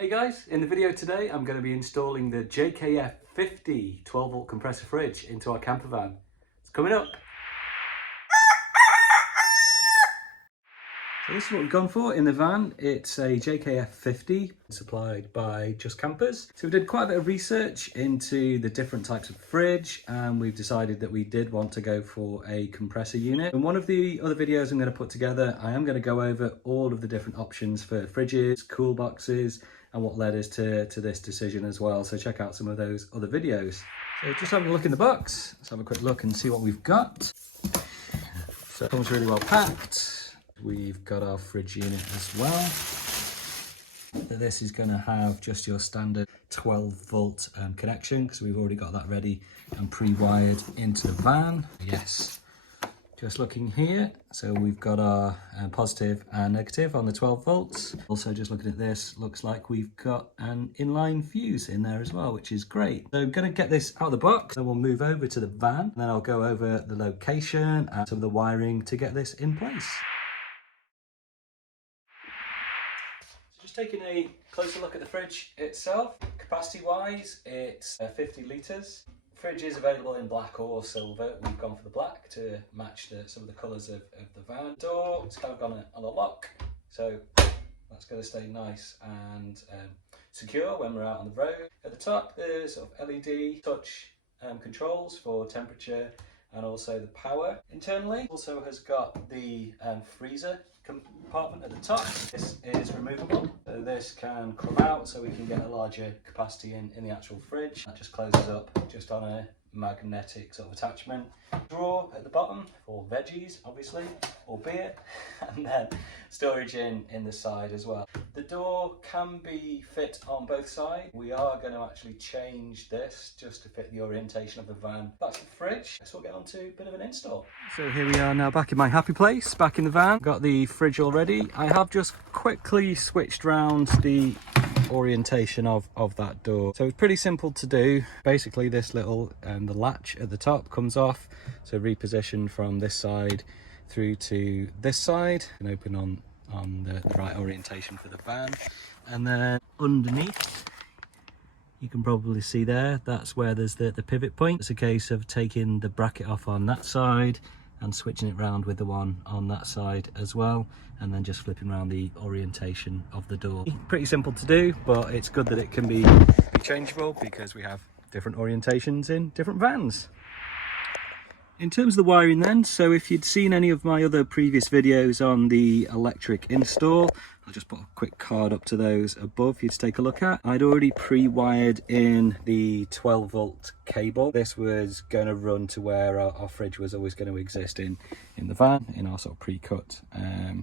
Hey guys, in the video today I'm going to be installing the JKF50 12 volt compressor fridge into our camper van. It's coming up. So this is what we've gone for in the van. It's a JKF50 supplied by Just Campers. So we did quite a bit of research into the different types of fridge and we've decided that we did want to go for a compressor unit. In one of the other videos I'm going to put together, I am going to go over all of the different options for fridges, cool boxes, and what led us to this decision as well. So check out some of those other videos. So just having a look in the box, let's have a quick look and see what we've got. So it comes really well packed. We've got our fridge unit as well. So this is going to have just your standard 12 volt connection because we've already got that ready and pre-wired into the van. Yes. Just looking here, so we've got our positive and negative on the 12 volts. Also just looking at this, looks like we've got an inline fuse in there as well, which is great. So I'm gonna get this out of the box, then we'll move over to the van, and then I'll go over the location and some of the wiring to get this in place. So just taking a closer look at the fridge itself. Capacity wise, it's 50 litres. Fridge is available in black or silver. We've gone for the black to match some of the colours of the van. Door, it's kind of gone on a lock, so that's going to stay nice and secure when we're out on the road. At the top, there's sort of LED touch controls for temperature and also the power. Internally, also has got the freezer compartment at the top. This is removable, so this can come out so we can get a larger capacity in the actual fridge. That just closes up just on a magnetic sort of attachment. Drawer at the bottom for veggies, obviously, or beer, and then storage in the side as well. The door can be fit on both sides. We are going to actually change this just to fit the orientation of the van. That's the fridge. So we'll get on to a bit of an install. So here we are now back in my happy place, back in the van. Got the fridge already. I have just quickly switched round the orientation of that door, so it's pretty simple to do. Basically this little the latch at the top comes off, so reposition from this side through to this side and open on the right orientation for the van. And then underneath, you can probably see there, that's where there's the pivot point. It's a case of taking the bracket off on that side and switching it round with the one on that side as well, and then just flipping around the orientation of the door. Pretty simple to do, but it's good that it can be changeable because we have different orientations in different vans. In terms of the wiring then, so if you'd seen any of my other previous videos on the electric install, I'll just put a quick card up to those above for you to take a look at. I'd already pre-wired in the 12 volt cable. This was going to run to where our fridge was always going to exist in the van, in our sort of pre-cut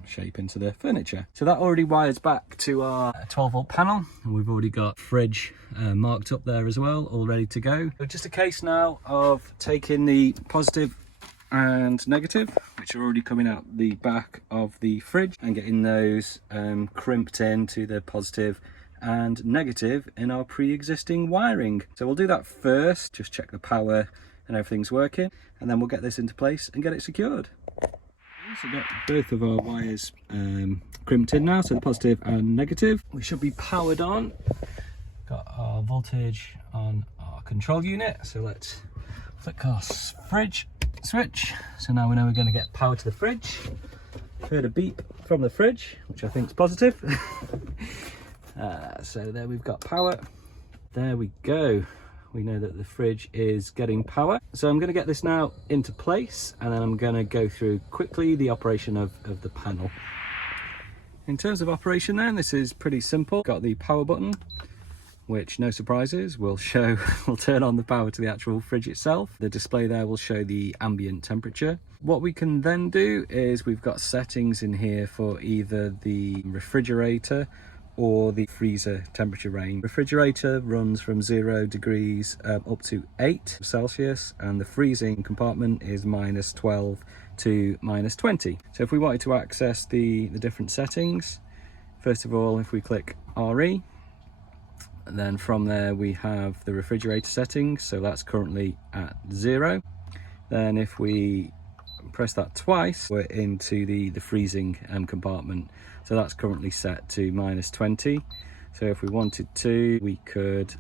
shape into the furniture. So that already wires back to our 12 volt panel, and we've already got fridge marked up there as well, all ready to go. So just a case now of taking the positive and negative, which are already coming out the back of the fridge, and getting those crimped into the positive and negative in our pre-existing wiring. So we'll do that first, just check the power and everything's working, and then we'll get this into place and get it secured. So got both of our wires crimped in now, so the positive and negative. We should be powered on. Got our voltage on our control unit, so let's flick our fridge switch. So now we know we're going to get power to the fridge. Heard a beep from the fridge, which I think is positive. So there we've got power. There we go. We know that the fridge is getting power. So I'm going to get this now into place, and then I'm going to go through quickly the operation of the panel. In terms of operation then, this is pretty simple. Got the power button, which, no surprises, will turn on the power to the actual fridge itself. The display there will show the ambient temperature. What we can then do is we've got settings in here for either the refrigerator or the freezer temperature range. Refrigerator runs from 0 degrees up to 8 Celsius, and the freezing compartment is -12 to -20. So if we wanted to access the different settings, first of all, if we click RE, and then from there we have the refrigerator settings, so that's currently at 0. Then if we press that twice, we're into the freezing compartment, so that's currently set to -20. So if we wanted to, we could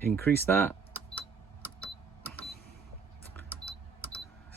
increase that.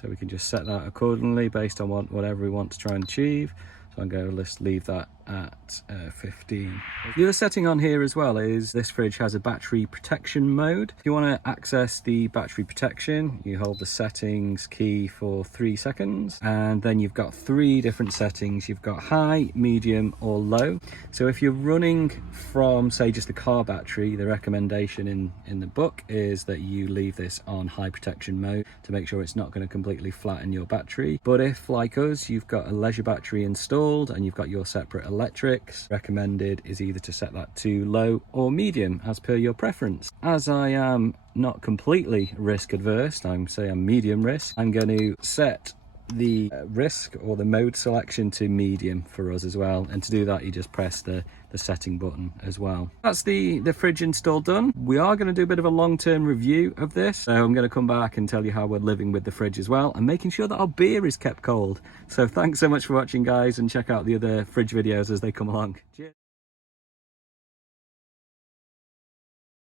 So we can just set that accordingly based on whatever we want to try and achieve. So I'm going to just leave that at 15. The other setting on here as well is this fridge has a battery protection mode. If you want to access the battery protection, you hold the settings key for 3 seconds, and then you've got 3 different settings. You've got high, medium or low. So if you're running from, say, just a car battery, the recommendation in the book is that you leave this on high protection mode to make sure it's not going to completely flatten your battery. But if, like us, you've got a leisure battery installed and you've got your separate electrics, recommended is either to set that to low or medium as per your preference. As I am not completely risk adverse, I'm medium risk, I'm going to set the risk or the mode selection to medium for us as well, and to do that you just press the setting button as well. That's the fridge install done. We are going to do a bit of a long-term review of this, so I'm going to come back and tell you how we're living with the fridge as well, and making sure that our beer is kept cold. So thanks so much for watching, guys, and check out the other fridge videos as they come along. Cheers.